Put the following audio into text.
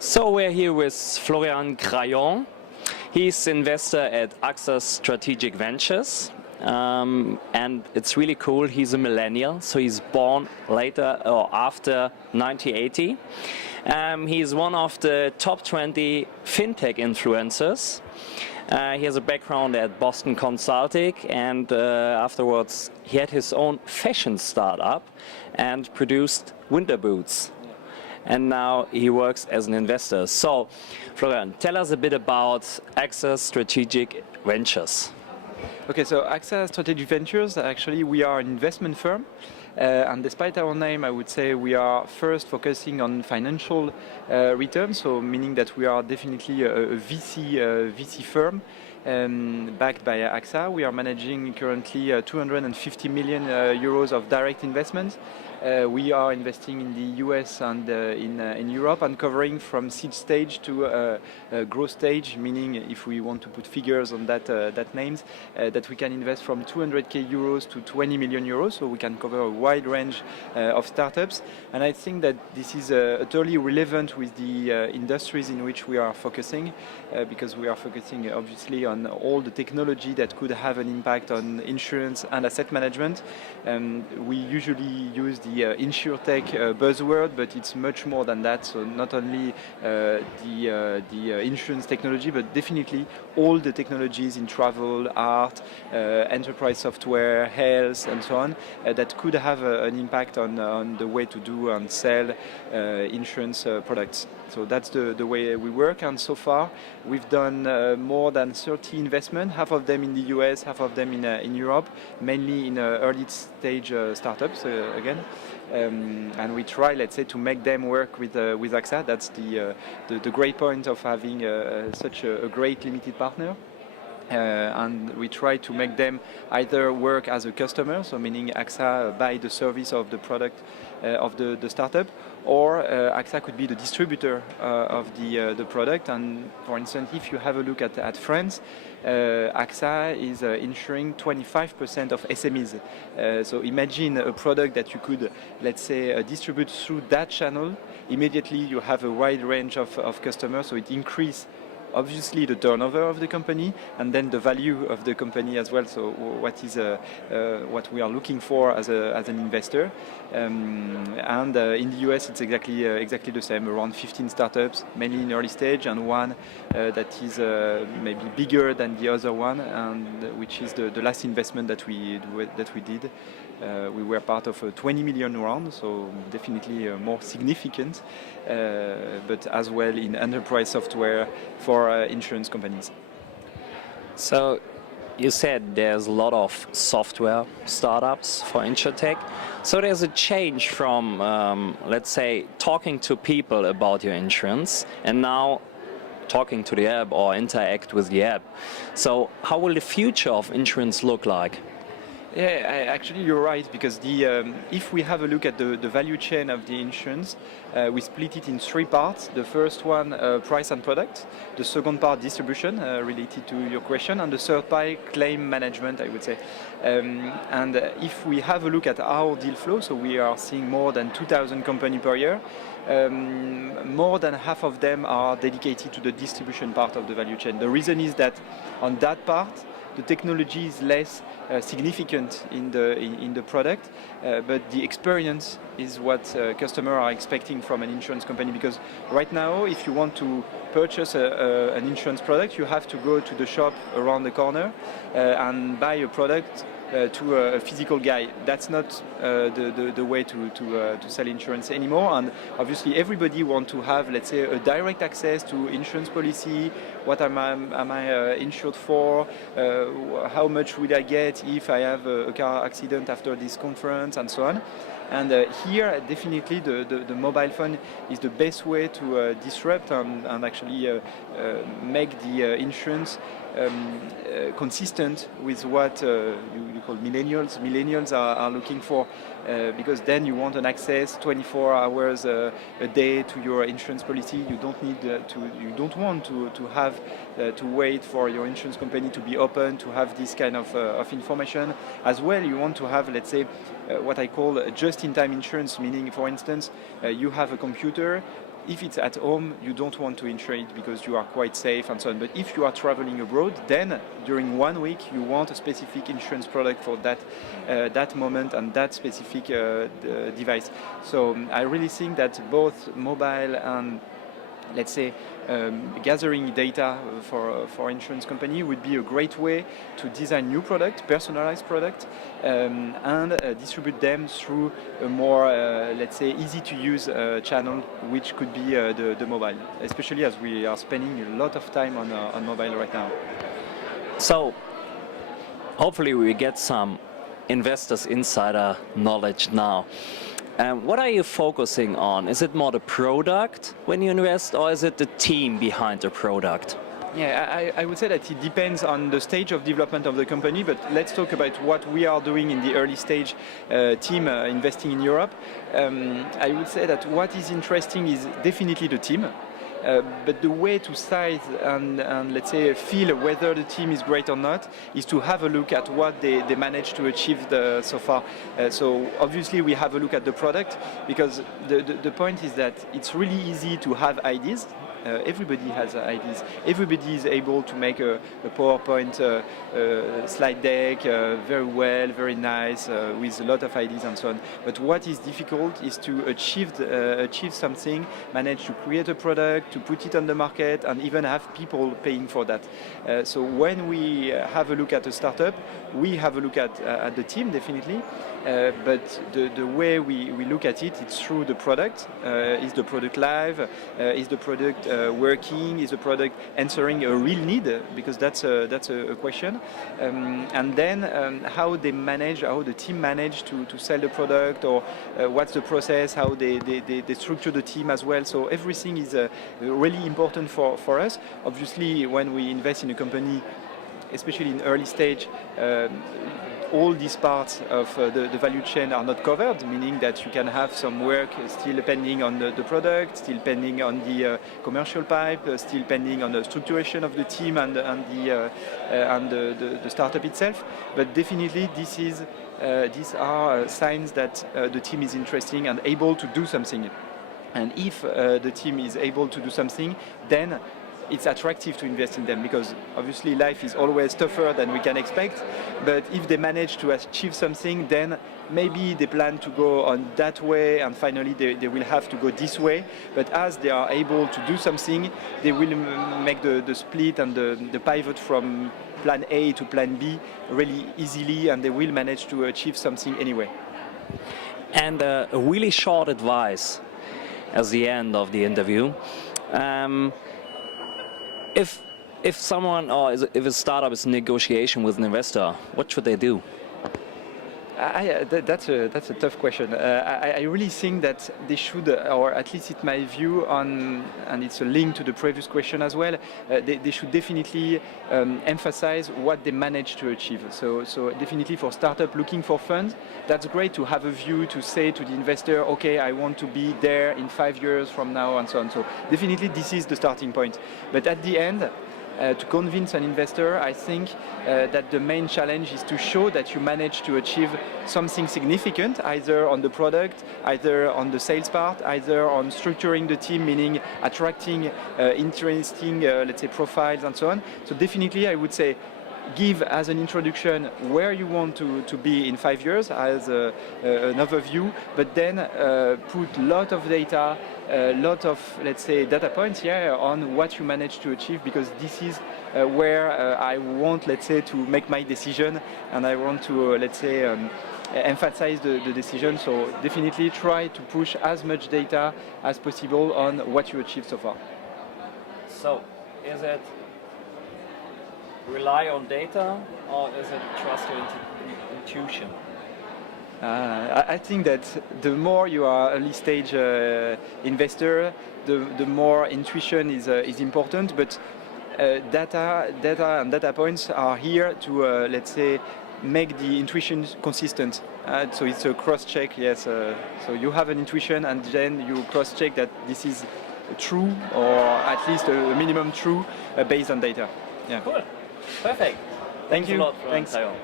So we're here with Florian Graillot. He's investor at AXA Strategic Ventures. And it's really cool. He's a millennial, so he's born later or after 1980. He's one of the top 20 fintech influencers. He has a background at Boston Consulting, and afterwards he had his own fashion startup and produced winter boots. And now he works as an investor. So, Florian, tell us a bit about AXA Strategic Ventures. Okay, so AXA Strategic Ventures, actually we are an investment firm. And despite our name, I would say we are first focusing on financial returns, so meaning that we are definitely a VC firm backed by AXA. We are managing currently 250 million euros of direct investments. We are investing in the US and in Europe, and covering from seed stage to growth stage, meaning if we want to put figures on that names, that we can invest from 200k euros to 20 million euros, so we can cover a wide range of startups. And I think that this is totally relevant with the industries in which we are focusing, because we are focusing obviously on all the technology that could have an impact on insurance and asset management. We usually use the insurtech buzzword, but it's much more than that. So not only the insurance technology, but definitely all the technologies in travel, art, enterprise software, health, and so on, that could have an impact on the way to do and sell insurance products. So that's the way we work, and so far we've done more than 30 investments, half of them in the US, half of them in Europe, mainly in early stage startups again. And we try, let's say, to make them work with AXA. That's the great point of having such a great limited partner. And we try to make them either work as a customer, so meaning AXA buy the service of the product of the startup, or AXA could be the distributor of the product. And for instance, if you have a look at France, AXA is insuring 25% of SMEs. So imagine a product that you could, let's say, distribute through that channel. Immediately you have a wide range of customers, so it increases obviously the turnover of the company and then the value of the company as well. So what we are looking for as an investor. And in the US it's exactly the same. Around 15 startups, mainly in early stage, and one that is maybe bigger than the other one, and which is the last investment that we did. We were part of a 20 million round, so definitely more significant, but as well in enterprise software for insurance companies. So you said there's a lot of software startups for insurtech. So there's a change from, let's say, talking to people about your insurance and now talking to the app or interact with the app. So how will the future of insurance look like? Yeah, actually you're right, because if we have a look at the value chain of the insurance, we split it in three parts. The first one, price and product. The second part, distribution, related to your question. And the third part, claim management, I would say. And if we have a look at our deal flow, so we are seeing more than 2,000 companies per year. More than half of them are dedicated to the distribution part of the value chain. The reason is that on that part, the technology is less significant in the product, but the experience is what customers are expecting from an insurance company. Because right now, if you want to purchase an insurance product, you have to go to the shop around the corner and buy a product to a physical guy. That's not the way to sell insurance anymore. And obviously everybody wants to have, let's say, a direct access to insurance policy. What am I insured for? How much would I get if I have a car accident after this conference, and so on. And here, definitely, the mobile phone is the best way to disrupt and actually make the insurance consistent with what you call millennials. Millennials are looking for, because then you want an access 24 hours a day to your insurance policy. You don't need you don't want to have to wait for your insurance company to be open to have this kind of information. As well, you want to have, let's say, what I call just-in-time insurance, meaning, for instance, you have a computer. if it's at home, you don't want to insure it because you are quite safe and so on. But if you are traveling abroad, then during 1 week you want a specific insurance product for that moment and that specific device. So I really think that both mobile and, let's say, gathering data for insurance company would be a great way to design new product, personalized product, and distribute them through a more, let's say, easy to use channel, which could be the mobile, especially as we are spending a lot of time on mobile right now. So hopefully we get some investors insider knowledge now. What are you focusing on? Is it more the product when you invest, or is it the team behind the product? Yeah, I would say that it depends on the stage of development of the company, but let's talk about what we are doing in the early stage team investing in Europe. I would say that what is interesting is definitely the team. But the way to size and let's say feel whether the team is great or not is to have a look at what they managed to achieve so far. So obviously we have a look at the product, because the point is that it's really easy to have ideas. Everybody has ideas. Everybody is able to make a PowerPoint slide deck very well, very nice, with a lot of ideas and so on. But what is difficult is to achieve something, manage to create a product, to put it on the market, and even have people paying for that. So when we have a look at a startup, we have a look at the team, definitely. But the way we look at it, it's through the product. Is the product live? Is the product working? Is the product answering a real need? Because that's a question. And then how the team manage to sell the product, or what's the process? How they structure the team as well. So everything is really important for us. Obviously, when we invest in a company, especially in early stage, all these parts of the value chain are not covered, meaning that you can have some work still pending on the product, still pending on the commercial pipe, still pending on the structuration of the team and the startup itself. But definitely these are signs that the team is interesting and able to do something. And if the team is able to do something, then it's attractive to invest in them, because obviously life is always tougher than we can expect. But if they manage to achieve something, then maybe they plan to go on that way, and finally they will have to go this way. But as they are able to do something, they will make the split and the pivot from plan A to plan B really easily, and they will manage to achieve something anyway. And a really short advice at the end of the interview. If someone, or if a startup is in negotiation with an investor, what should they do? That's a tough question. I really think that they should, or at least it's my view on, and it's a link to the previous question as well, they should definitely emphasize what they managed to achieve. So definitely for startup looking for funds, that's great to have a view to say to the investor, okay, I want to be there in 5 years from now and so on. So definitely this is the starting point. But at the end, to convince an investor, I think that the main challenge is to show that you manage to achieve something significant, either on the product, either on the sales part, either on structuring the team, meaning attracting interesting, let's say, profiles and so on. So definitely, I would say, give as an introduction where you want to be in 5 years as an overview, but then put a lot of data, a lot of, let's say, data points here on what you managed to achieve, because this is where I want, let's say, to make my decision, and I want to, let's say, emphasize the decision. So definitely try to push as much data as possible on what you achieved so far. So, is it rely on data, or is it trust your intuition? I think that the more you are early stage investor, the more intuition is important. But data and data points are here to let's say make the intuition consistent. So it's a cross-check. Yes. So you have an intuition, and then you cross-check that this is true, or at least a minimum true, based on data. Yeah. Cool. Perfect. Thank you. Thanks a lot, Thanks. Florian.